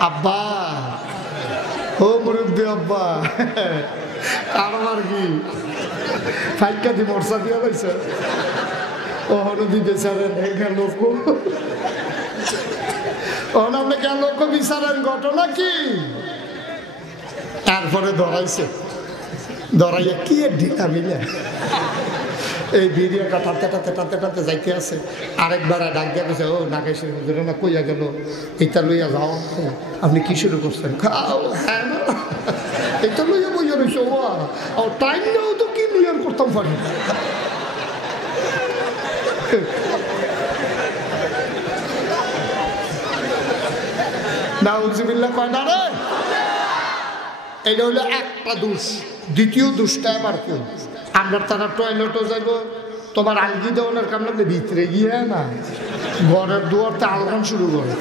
আব্বা ও মুরব্বী আব্বা কারবার কি ফাইকা দি মরসা দিয়া লইছে ও হনদি বেচারেন এখানে লোক অনামে কেন লোক বিচারেন ঘটনা কি তারপরে ধরাইছে ধরাইয়া কি ঢিলা মিলে এই ভিডিও টাতে যাইতে আছে আরেকবার ডাক দিয়া গেছে ও নাগেশ্বর হুজুর না কইয়া গেল এটা লইয়া যাও আপনি কি শুরু করছেন খাও হ্যাঁ এটা লইয়া বইয়া রয়েছে ও টাইম নেও তো কি লইয়া করতাম পারি নাউজুবিল্লাহ কয় না রে এটা হলো একটা দোষ দ্বিতীয় দোষটা আবার কেউ আমরা তারা টয়লেটও যাইব তোমার আলগি দেওয়ার কাম লাগলে ভিতরে গিয়ে না ঘরের দুয়ারতে আলগান শুরু করে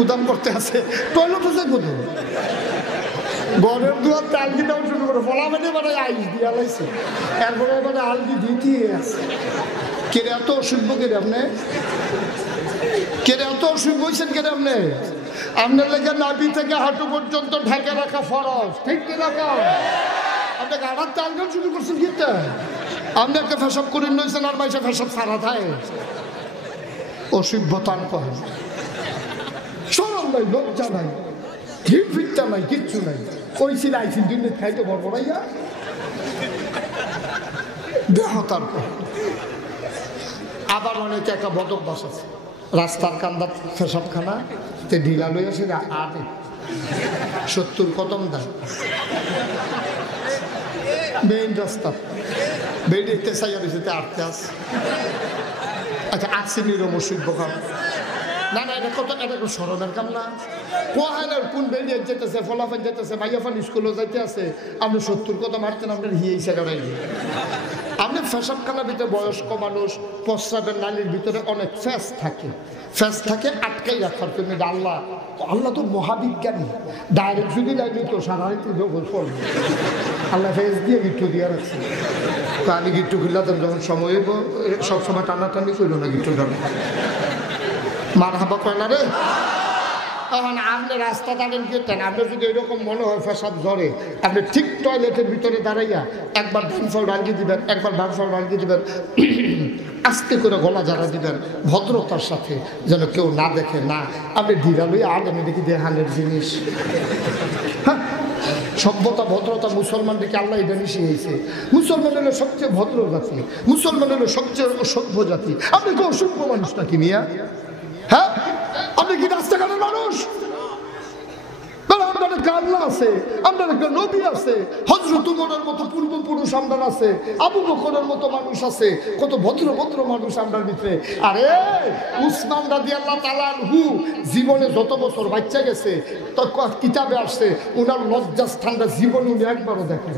উদাম করতে আছে টয়লেটও যাইব তো ঘরের দুয়ারতে আলগি দেওয়া শুরু করে ফলা মানে মানে আইস দিয়া লাইছে এরপরে এবারে আলগি দিতেই আছে কেড়ে এত অসুখ কেড়ে আপনি কেড়ে এত অসুখ বইছেন কেড়ে আপনি আপনার লেগে নাভি থেকে হাঁটু পর্যন্ত ঢেকে রাখা ফরজ ঠিক কি রাখা আপনি গাড়ার তালগান শুরু করছেন কিন্তু আপনি একটা ফেসব করে নিয়েছেন আর মাইসে ফেসব সারা থাকে অসভ্যতান করেন সরল নাই লজ্জা নাই ঘিম ফিরতা নাই কিচ্ছু নাই ওই ছিল আইসিন দিন খাইতে বড়বড়াইয়া দেহ তারপর আবার অনেকে একটা বদভ্যাস আছে রাস্তার কান্দা ফেসবখানা তে ঢিলা লইয়া সে আটে 70 কদম দেয় মেইন রাস্তা বেরিয়ে চাইয়া রয়েছে আটতে আছে আচ্ছা আসেনিরও মসজিদ খাম না না এটা কত এটা কোনো স্মরণের কাম না কোহানের কোন বেরিয়ে যেতেছে ফলাফল যেতেছে মাইয়াফান স্কুলও যাইতে আছে আপনি 70 কদম হাঁটতেন আপনার হিয়ে হিসেবে আপনি ফেসবখানার ভিতরে বয়স্ক মানুষ প্রস্রাবের নালীর ভিতরে অনেক ফ্যাস থাকে আটকাই রাখার জন্য আল্লাহ তো মহাবিজ্ঞানী ডাইরেক্ট যদি লাগবে তো সারা পড়বে আল্লাহ ফেস দিয়ে গিট্টু দিয়ে রাখছে তো আমি গিট্টু খুললাম যখন সময় হইব সবসময় টানাটানি করলো না গিট্টু টানা মার হাবা কয় না রে তখন আপনি রাস্তা দাঁড়িয়ে গিয়েছেন আপনার যদি এরকম মনে হয় ফেসাদ ঝরে আপনি ঠিক টয়লেটের ভিতরে দাঁড়াইয়া একবার ডান ফাও ডালিয়ে দিবেন একবার ডান ফাও ডালিয়ে দিবেন আস্তে করে গলা ঝাড়া দিবেন ভদ্রতার সাথে যেন কেউ না দেখে না আপনি ঢিলা লই আর আমি দেখি দেহানের জিনিস হ্যাঁ সভ্যতা ভদ্রতা মুসলমানদেরকে আল্লাহ এটা শিখিয়েছে মুসলমান হলো সবচেয়ে ভদ্র জাতি মুসলমান হলো সবচেয়ে অসভ্য জাতি আপনি কি অসভ্য মানুষ নাকি মিয়া হ্যাঁ আপনি কি রাস্তাঘাটের মানুষ আপনার একটা আল্লাহ আছে আপনার একটা নবী আছে হযরত উমরের মতো পূর্বপুরুষ আপনার আছে আবু বকরের মতো মানুষ আছে কত ভদ্র ভদ্র মানুষ আপনার ভিতরে আরে উসমান রাদিয়াল্লাহু তাআলা আনহু জীবনে যত বছর বাচ্চা গেছে তত কিতাবে আসছে ওনার লজ্জাস্থানটা জীবনে উনি একবারও দেখেন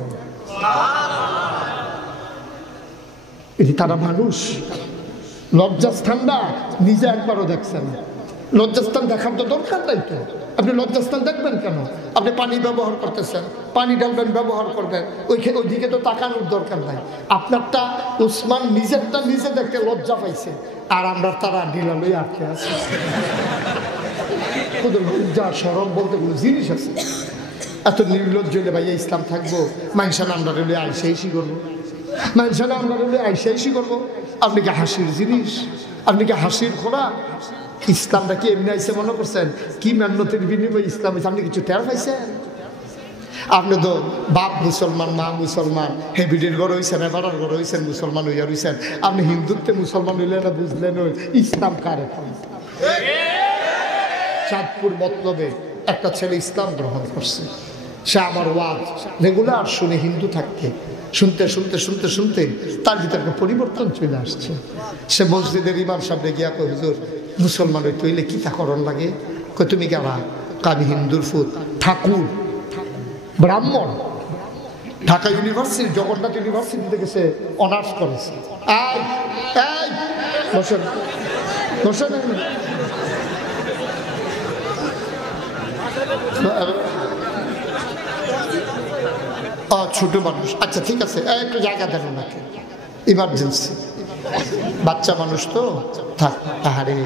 এটি তারা মানুষ লজ্জাস্থানটা নিজে একবারও দেখছেন লজ্জাস্থান দেখার তো দরকার নাই তো আপনি লজ্জাস্থান দেখবেন কেন আপনি পানি ব্যবহার করতেছেন পানি ঢালবেন ব্যবহার করবেন ওইদিকে তো তাকানোর দরকার নাই আপনারটা উসমান নিজেরটা নিজে দেখতে লজ্জা পাইছে আর আমরা তারা ঢিলা লই আটকে আছি লজ্জা সরম বলতে কোনো জিনিস আছে এত নির্লজ্জ হলে ভাইয়া ইসলাম থাকবো মানুষের আমরা রইলে আইসি করবো মানুষের আমরা রইলে আইসি করবো আপনি কি হাসির জিনিস আপনি কি হাসির খোরা ইসলামটা কি এমনি আইসে মনে করছেন কি মেহনতের বিনিময়ে ইসলাম আপনি কিছু টের পাইছেন আপনি তো বাপ মুসলমান মা মুসলমান হেভিডির ঘর হয়েছেন এবারের ঘর হয়েছেন মুসলমান হইয়া রয়েছেন আপনি হিন্দুত্বে মুসলমান হইলে না বুঝলেন ইসলাম কার এখন চাঁদপুর মতলবে একটা ছেলে ইসলাম গ্রহণ করছে সে আমার ওয়াজ রেগুলার শুনে হিন্দু থাকতে শুনতে শুনতে শুনতে শুনতে তার ভিতরে একটা পরিবর্তন চলে আসছে সে মসজিদের ইমাম সাহেবরে গিয়া কই হুজুর মুসলমান হইতে হইলে কি করণ লাগে কই তুমি কেবা আমি হিন্দুর ফুত ঠাকুর ব্রাহ্মণ ঢাকা ইউনিভার্সিটি জগন্নাথ ইউনিভার্সিটি থেকে সে অনার্স করেছে বসেন বসেন ছোট মানুষ আচ্ছা ঠিক আছে একটু জায়গা দেন ওনাকে ইমার্জেন্সি বাচ্চা মানুষ তো থাক আহারে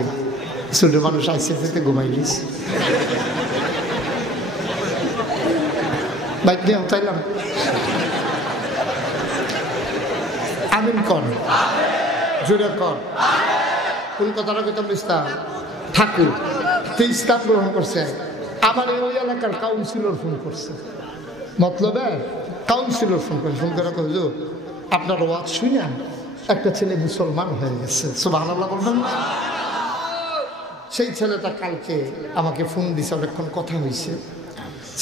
ছোট মানুষ আইসে যেতে ঘুমাই গেছে বাইক নিয়ে হতাইলাম আমিন কর জুড়ে কর কোন কথাটা কইতাম ইসলাম ঠাকুর তো ইসলাম গ্রহণ করছে আমার ওই এলাকার কাউন্সিলর ফোন করছে মতলবে কাউন্সিলর ফোন করে হুজুর আপনার ওয়াজ শুনে একটা ছেলে মুসলমান হয়ে গেছে সুবহানাল্লাহ বলবেন না সেই ছেলেটা কালকে আমাকে ফোন দিছে অনেকক্ষণ কথা হয়েছে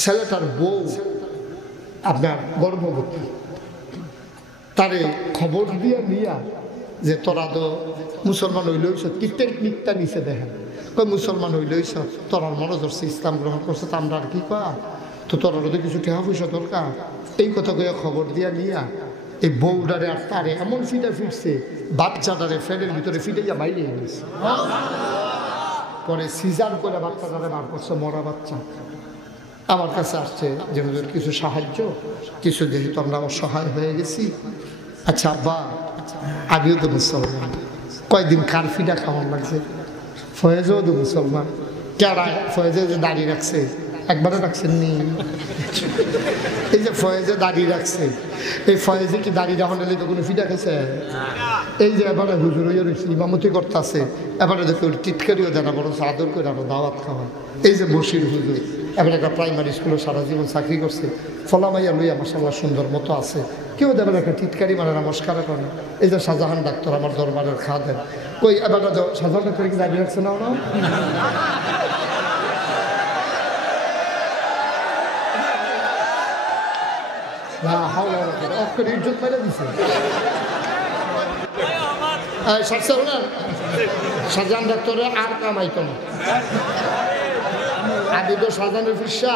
ছেলেটার বউ আপনার গর্ভবতী তারে খবর দিয়া নিয়া যে তোরা তো মুসলমান হইলইছ কি টেকনিকটা নিচে দেখেন কই মুসলমান হইলইছ তোরার মনে ধরছে ইসলাম গ্রহণ করছে তো আমরা আর কি কয়া তো তোরার তো কিছু টাকা পয়সা দরকার এই কথা কইয়া খবর দিয়া নিয়া এই বউডারে আর তারে এমন ফিটা ফিটছে বাচ্চাটারে ফ্যানের ভিতরে ফিটে যা বাইরে গেছে পরে সিজার করে বাচ্চাটারে বার করছে মরা বাচ্চা আমার কাছে আসছে যে হুজুর কিছু সাহায্য কিছু যেহেতু আমরা অসহায় হয়ে গেছি আচ্ছা আব্বা আমিও তো মুসলমান কয়েকদিন কারফিটা খাওয়ার লাগছে ফয়েজও তো মুসলমান কেরা ফয়েজে যে দাড়ি রাখছে একবারে রাখছেন নি এই যে ফয়েজে দাড়ি রাখছে এই ফয়েজে কি দাড়ি রাখা নিলে তো কোনো ফিটা খেয়েছে এই যে এবারে হুজুর হইয়া রয়েছে ইমামতি করতে আছে এবারে দেখো টিটকারিও দেনা বড় আদর করে আরো দাওয়াত খাওয়া এই যে বসির হুজুর এবার একটা প্রাইমারি স্কুলে সারা জীবন চাকরি করছে ফলামাইয়া লইয়া মাসাল্লাহ সুন্দর মতো আছে কেউ দেবেন একটা টিটকারি মানে নমস্কার করে এই যে শাহজাহান ডাক্তার আমার দরবারের খাদেন কই এবার শাহজাহান ডাক্তার কি দাঁড়িয়ে রাখছে না ওরা না হাওলা করে ইজ্জত মেরে দিছে শাহজাহান ডাক্তারে আর কামাইতো না আমি তো শাহজাহানের ফিরসা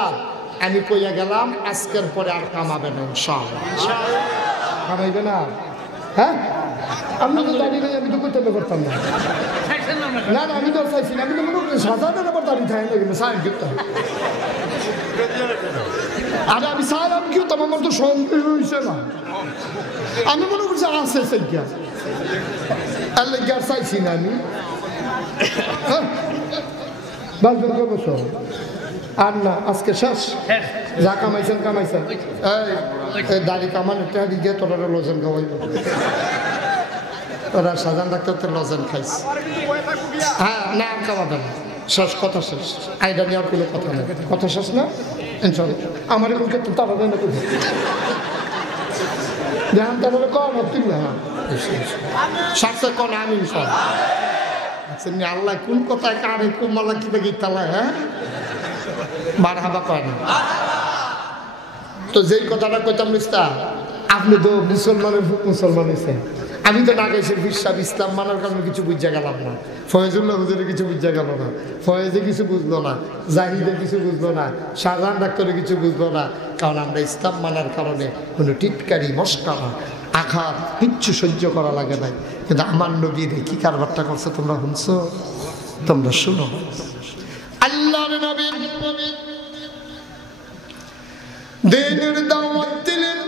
আমি কইয়া গেলাম আজকের পরে আর কামাবে না কামাইবে না হ্যাঁ আমি তো দাঁড়িয়ে নাই আমি তো কইতে করতাম না না না আমি তো চাইছি না আমি তো মনে করি শাহজাহানের আবার দাঁড়িয়ে থাকে না কিন্তু সাইন করতে আরে আমি সাইন আমি কি হতাম আমার তো সন্দেহ হয়েছে না আমি মনে করছি আছে সেইটা আর লেগে আর চাইছি না আমি বাঁচবেন কে বছর আর না আজকে শেষ যা কামাইছেন কামাইছেন এই দাড়ি কামানো টাড়ি দিয়ে তোরা লজেন খাওয়াইব তোরা শাহজাহান ডাক্তার তোর লজেন খাইস হ্যাঁ না আর কামাবেন শেষ কথা শেষ আইডা নেওয়ার কোনো কথা নেই কথা শেষ না ইনশাল্লাহ আমার এখন ক্ষেত্রে তারা দেয় না করবে দেখেন তাহলে কম তুই না হ্যাঁ সাথে কন আমি সব আল্লাহ কোন কথায় কারে কুমালা কি দেখি তালা হ্যাঁ মার হাবা কয় না তো যেই কথাটা কইতাম নিস্তা আপনি তো মুসলমান হয়েছেন আমি তো না গেছি বিশ্বাস ইসলাম মানার কারণে কিছু বুঝা গেলাম না ফয়েজুল্লাহ হুজুরে কিছু বুঝা গেল না ফয়েজে কিছু বুঝলো না জাহিদে কিছু বুঝলো না শাহজাহান ডাক্তারে কিছু বুঝলো না কারণ আমরা ইসলাম মানার কারণে কোনো টিটকারি মস্কারা আঘাত কিচ্ছু সহ্য করা লাগে নাই কিন্তু আমার নবীর কি কারবারটা করছে তোমরা শুনছো তোমরা শুনো আল্লাহর নবীর দিনের দাওয়াত দিলেন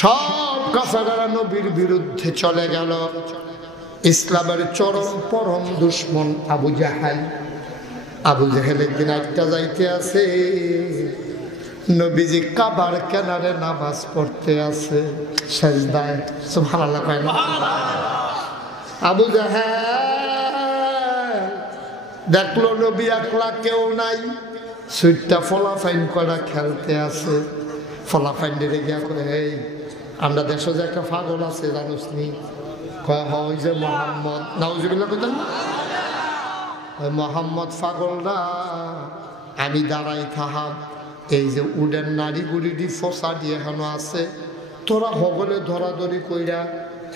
সব কাফেররা নবীর বিরুদ্ধে চলে গেল ইসলামের চরম পরম দুশমন আবু জাহেল একদিন একটা যাইতে আছে নবীজি কাবার কিনারে নামাজ পড়তে আছে সেজদায় সুবহানাল্লাহ কয় না আবু জাহেল দেখলো নবী একলা কেউ নাই সুইটটা ফলাফাইন করা খেলতে আছে ফলাফাইন ডেরে গিয়া কয় এই আমরা দেশে যে একটা পাগল আছে জানোস নি কয় হয় যে মোহাম্মদ নাউজুবিল্লাহ কইতেন ওই মোহাম্মদ পাগলরা আমি দাঁড়াই থাহাম এই যে উডেন নারী গুড়ি ফসা দিয়ে এখনো আছে তোরা হগলে ধরাধরি কইরা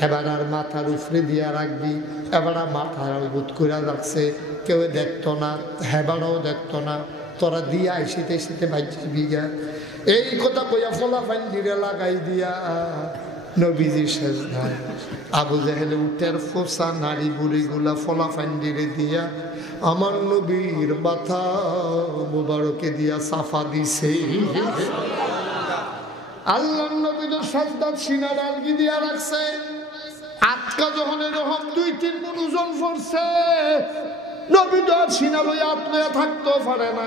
এবার আর মাথার উফরে দিয়া রাখবি এবার মাথার বুধ কইরা রাখছে কেউ দেখতো না হেবারাও দেখতো না তোরা দিয়া এসেতে এসেতে বাইচে বিঘা এই কথা কইয়া ফলাফাইন দিরে লাগাই দিয়া নবীজি শেষ নাই আবু জাহেল উটের ফোসা নারী বুড়িগুলা ফলাফাইন দিরে দিয়া আমার নবীর মাথা মুবারকে দিয়া সাফা দিছে আল্লাহর নবী তো সাজদাত সিনার আলগি দিয়া রাখছে আটকা যখন এরকম 2-3 মন ওজন পড়ছে নবী তো সিনা লইয়া আটলইয়া থাকতেও পারে না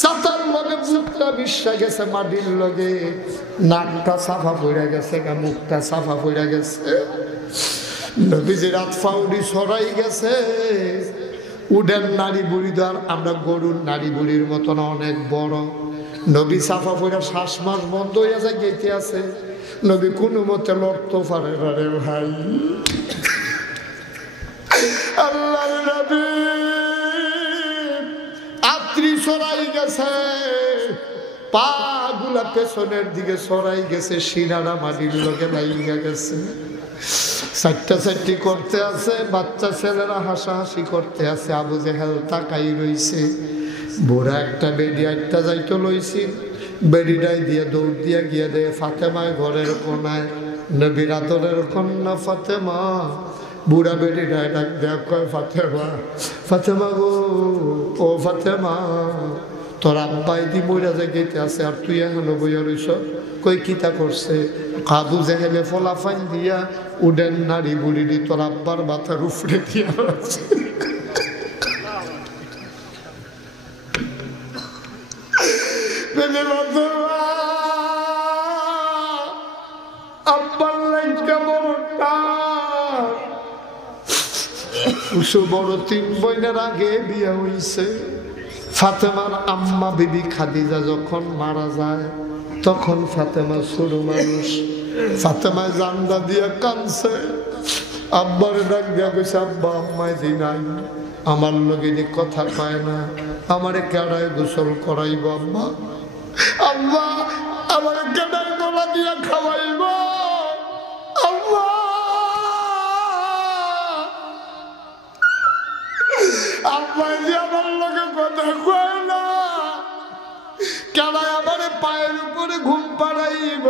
ছাতার লগে মুখটা বিশ্বা গেছে মাটির লগে, নাকটা সাফা পড়ে গেছে, মুখটা সাফা পড়ে গেছে। নবীজির হাত ফাউডি ছড়াই গেছে। উডেন নারী বুড়ি ধর, আমরা গরুর নারী বুড়ির মতন অনেক বড়। নবী সাফা পড়ে শ্বাস মাস বন্ধ হয়ে যায়, গেতে আছে। নবী কোনো মতে লড়তে পারে না রে ভাই। আল্লাহর নবী আত্রি ছড়াই গেছে, পা গুলা পেছনের দিকে ছড়াই গেছে, সিনারা মাটির লগে লাইগা গেছে। চারটা চারটি করতে আছে, বাচ্চা ছেলেরা হাসাহাসি করতে আছে। আবু জেহেল তাকাই রইছে। বুড়া একটা বেডি একটা যাইতো লইছি, বেডিটাই দিয়ে দৌড় দিয়ে গিয়ে দেয় ফাতেমায় ঘরের কোনায়। নবীর আদরের কন্যা ফাতেমা। বুড়া বেডিটাই ডাক দেয়া কয়, ফাতেমা, ফাতেমা গো, ও ফাতেমা, তোর আব্বাই দি মইরা যায় গেতে আছে, আর তুই এখনো বইয়া রইছ। কই কিতা করছে? আবু জেহেলে ফলাফাইন দিয়া উডেন নারী বুড়ি দি তোর আব্বার মাথার উপরে দিয়া আছে। আব্বার লাইকা বড়টা উসু বড় 3 বোনের আগে বিয়ে হইছে। ফাতেমার আম্মা বিবি খাদিজা যখন মারা যায়, তখন ফাতেমা ছোট মানুষ। ফাতেমায় জান্দা দিয়া কানছে। আব্বারে ডাক দিয়া কইছে, আব্বা আম্মায় দি নাই, আমার লগে কথা পায় না, আমারে কেডায় গোসল করাইব আব্বা? আব্বা আমারে কেডায় গলা দিয়া খাওয়াইব আব্বা? আব্বা যে আমার লগে কথা কয় না, কেডায় আমারে পায়ের উপরে ঘুম পাড়াইব?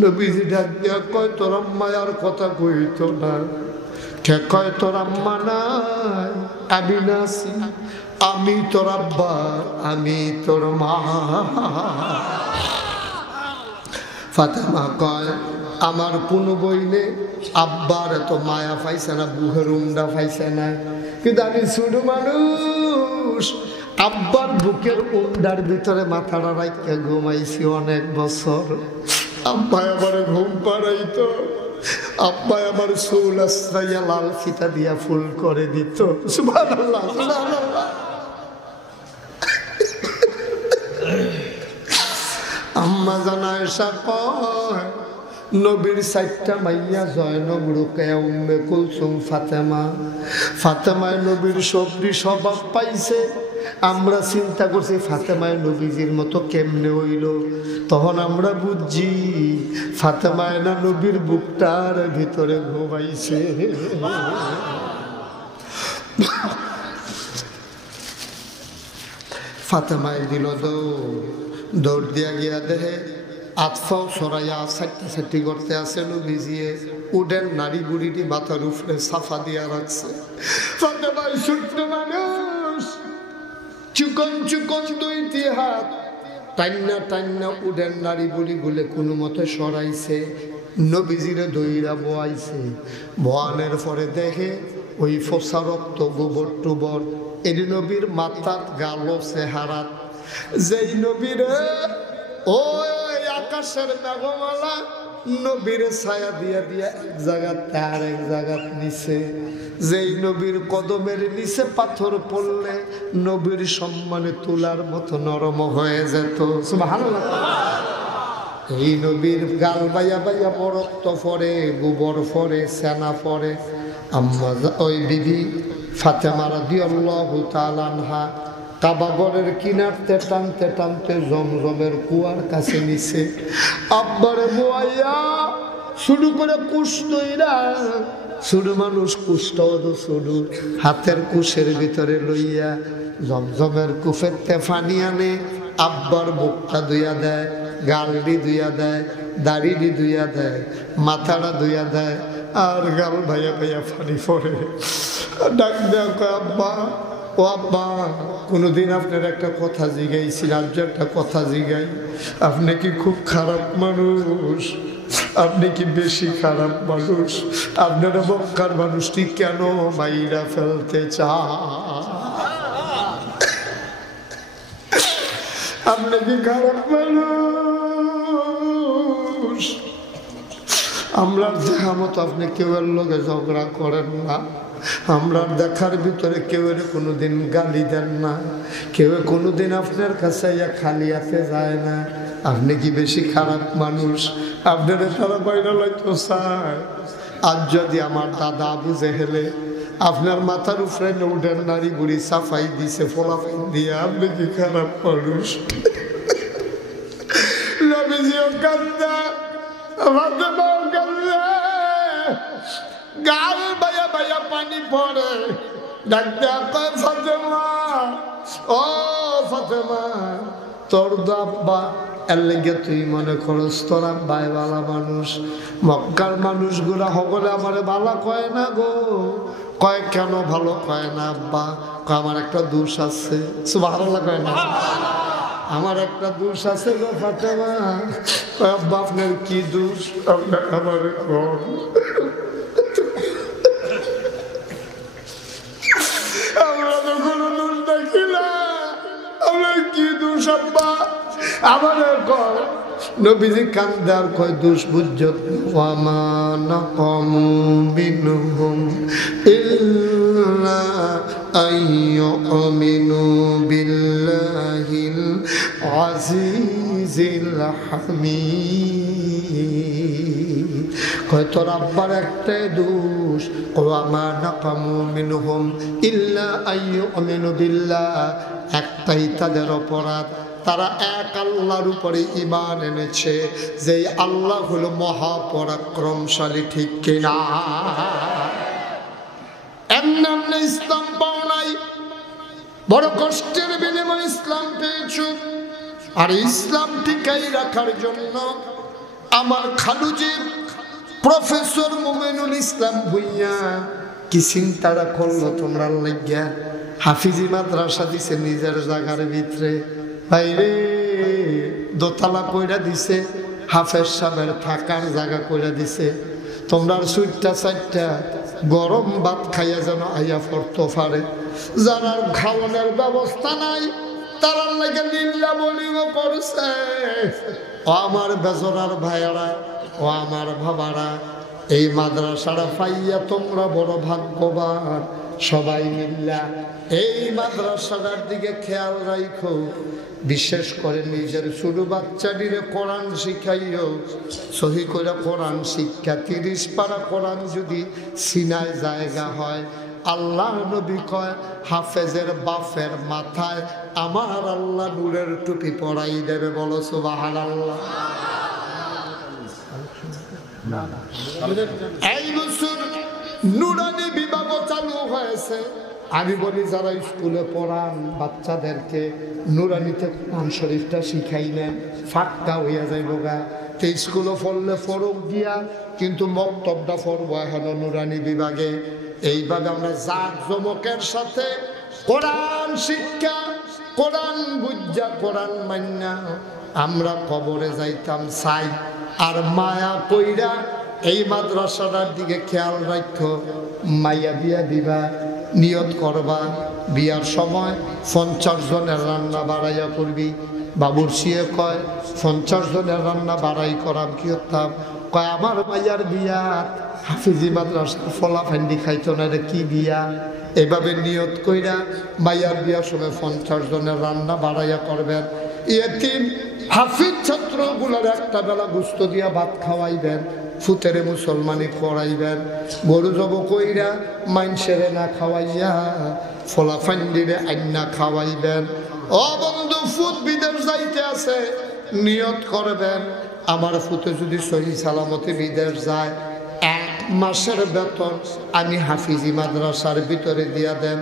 নবীজি ডাক দিয়া কয়, তোর আম্মা আর কথা কইতো না। কে কয় তোর আম্মা নাই? আমি না আছি, আমি তোর আব্বা, আমি তোর মা। ফাতেমা কয়, আমার কোনো বইনে আব্বার এত মায়া পাইছে না, বুহের উন্ডা পাইছে না, কিন্তু আমি ছোট মানুষ, আব্বার বুকের উন্ডার ভিতরে মাথাটা রাখতে ঘুমাইছি অনেক বছর। আব্বা আমার ঘুম পাড়াইতো, আব্বা আমার চুল আশ্রাইয়া লাল ফিতা দিয়া ফুল করে দিত। সুবহানাল্লাহ, সুবহানাল্লাহ। আম্মা জানা এসা কয়, নবীর 4টা মাইয়া জয়নব, রুকায়া, উম্মে কুলসুম, ফাতেমা। ফাতেমায় নবীর সবরি স্বভাব পাইছে। আমরা চিন্তা করছি ফাতেমায় নবীজির মতো কেমনে হইল। তখন আমরা বুঝছি ফাতেমায় না নবীর বুকটার ভিতরে ঘুমাইছে। ফাতেমায় দিল দৌড় দিয়া গিয়া দেহে আতফাও সরাইয়া 4টা 4টি করতে আসে। নবীজিয়ে উডেন নারী বুড়িটি মাথার উপরে সাফা দিয়া রাখছে। ফাতেমায় ছোট্ট মানুষ, চুকন চুকন 2টি হাত টান্না টান্না উডেন নারী বুড়ি গুলে কোনো মতে সরাইছে। নবীজিরে দইরা বোয়াইছে। বোয়ানের পরে দেখে ওই ফোসা রক্ত, গোবর টুবর, এর নবীর মাথাত গালো চেহারাত। যেই নবীরে ওই আকাশের মেঘমালা নবীর ছায়া দিয়া দিয়া এক জায়গাতে আর এক জায়গাত নিছে। যেই নবীর কদমের নিচে পাথর পড়লে নবীর সম্মানে তুলার মতো নরম হয়ে যেত। সুবহানাল্লাহ। এই নবীর গাল বাইয়া বাইয়া রক্ত ফরে, গোবর ফরে, সেনা ফরে। আম্মা ওই বিবি ফাতেমা রাদিয়াল্লাহু তাআলা আনহা কাবাগরের কিনারতে টানতে টানতে জমজমের কুয়ার কাছে নিছে। আব্বারে বোয়াইয়া শুরু করে কুষ্টইরা, শুরু মানুষ কুষ্ট শুরু হাতের কুশের ভিতরে লইয়া জমজমের কুফেরতে পানি আনে। আব্বার বুকটা ধুইয়া দেয়, গালডি ধুইয়া দেয়, দাড়িডি ধুইয়া দেয়, মাথাটা ধুইয়া দেয়, আর গাল ভাইয়া ভাইয়া পানি পড়ে। ডাক দেয়া কয়, আব্বা ও আব্বা, কোনোদিন আপনার একটা কথা জিগাইছি, আজ একটা কথা জিগাই। আপনি কি খুব খারাপ মানুষ? আপনি কি বেশি খারাপ মানুষ? আপনারা মক্কার মানুষটি কেন মাইরা ফেলতে চান? আপনি কি খারাপ মানুষ? আমরা দেখা মতো আপনি কেউয়ের লোকে ঝগড়া করেন না, আমরা দেখার ভিতরে কেউয়ের কোনোদিন গালি দেন না, কেউ কোনোদিন আপনার কাছে খালি হাতে যায় না। আপনি কি বেশি খারাপ মানুষ? আপনার তারা বাইরে লইতো চায়। আজ যদি আমার দাদা আবু জেহেলে আপনার মাথার উপরে উঠেন নারী বুড়ি সাফাই দিছে ফলাফল দিয়ে, আপনি কি খারাপ মানুষ? নবীজিও কান্দা, ফাতেমাও কান্দা, গাল বাইয়া বাইয়া পানি পড়ে। ডাকতে কয় ফাতেমা, ও ফাতেমা, তোর তো আব্বা এর লেগে তুই মনে করস তোর আব্বাই বালা মানুষ। মক্কার মানুষগুলা সকলে আমারে বালা কয় না গো। কয় কেন ভালো কয় না আব্বা? আমার একটা দোষ আছে। সুবহানাল্লাহ কয় না? আমার একটা দোষ আছে গো ফাতেমা। আব্বা আপনার কি দোষ? আপনার আমার আমরা তো কোনো দোষ দেখি না, আপনার কি দোষ আব্বা? আমার নবীজি কান্দার কয় দোষ বুঝত। ওয়ামা নাকামু মিনহুম ইল্লা আইয়ুমিনু বিল্লাহিল আজিজিল হামিদ। কয় তোর আব্বার একটাই দোষ। ওয়ামা নাকামু মিনহুম ইল্লা আইয়ুমিনু বিল্লাহ, একটাই তাদের অপরাধ, তারা এক আল্লাহর উপরে ঈমান এনেছে, যে আল্লাহ হলো মহাপরাক্রমশালী। ঠিক কিনা? এমনি ইসলাম পাও নাই, বড় কষ্টের বিনিময়ে ইসলাম পেয়েছ। আর ইসলাম টিকাই রাখার জন্য আমার খালুজি প্রফেসর মোমেনুল ইসলাম ভুইয়া কি চিন্তাটা করলো তোমরা লাগিয়া। হাফিজি মাদ্রাসা দিছে নিজের জায়গার ভিতরে, বাইরে দোতলা কইরা দিছে, হাফেজ সাহেবের থাকার জায়গা কইরা দিছে। তোমরা সুইটটা চারটা গরম ভাত খাইয়া যেন আইয়া পড়তে পারে। যারা খাওয়ানোর ব্যবস্থা নাই তারার লাগে লীলা বলিও করছে। ও আমার বেজরার ভাইয়ারা, ও আমার বাবারা, এই মাদ্রাসাটা পাইয়া তোমরা বড় ভাগ্যবান। সবাই মিল্লা এই মাদ্রাসাটার দিকে খেয়াল রাখো। বিশেষ করে নিজের ছোট বাচ্চাটিরে কোরআন শিখাইও। সহি করে কোরআন শিক্ষা 30 পারা কোরআন যদি সিনায় জায়গা হয়, আল্লাহ নবী কয় হাফেজের বাপের মাথায় আমার আল্লাহ নূরের টুপি পরাই দেবে। বলো সুবহানাল্লাহ। এই বছর নুরানি বিভাগ চালু হয়েছে। আমি বলি যারা স্কুলে পড়ান বাচ্চাদেরকে নুরানিতে কোরআন শরীফটা শিখাই নেন, ফাঁকটা হইয়া যাইব গা। তো স্কুলে পড়লে ফরক দিয়া, কিন্তু মক্তবটা পড়বো এখন নুরানি বিভাগে। এইভাবে আমরা জাঁকজমকের সাথে কোরআন শিক্ষা, কোরআন বুঝা, কোরআন মান্না আমরা কবরে যাইতাম চাই। আর মায়া কইরা এই মাদ্রাসাটার দিকে খেয়াল রাখো। মাইয়া বিয়া দিবা, নিয়ত করবা, বিয়ার সময় 50 জনের রান্না বাড়াইয়া করবি। বাবুর সিয়ে কয় 50 জনের রান্না বাড়াই করাম কি হতাম? কয় আমার মাইয়ার বিয়া হাফিজি মাদ্রাসার ফলাফান্ডি খাইতো না, রে কি বিয়া? এভাবে নিয়ত কইরা মাইয়ার বিয়ার সময় 50 জনের রান্না বাড়াইয়া করবেন। এতিম হাফিজ ছাত্রগুলোর একটা বেলা গুস্ত দিয়া ভাত খাওয়াইবেন, ফুতেরে মুসলমানি করাইবেন। গরু জব কইরা মাইনসেরে না খাওয়াইয়া ফলাফান্ডিরে আইনা খাওয়াইবেন। ও বন্ধু, ফুত বিদেশ যাইতে আছে, নিয়ত করবেন আমার ফুতে যদি সহি সালামতে বিদেশ যায়, 1 মাসের বেতন আমি হাফিজি মাদ্রাসার ভিতরে দিয়া দেন।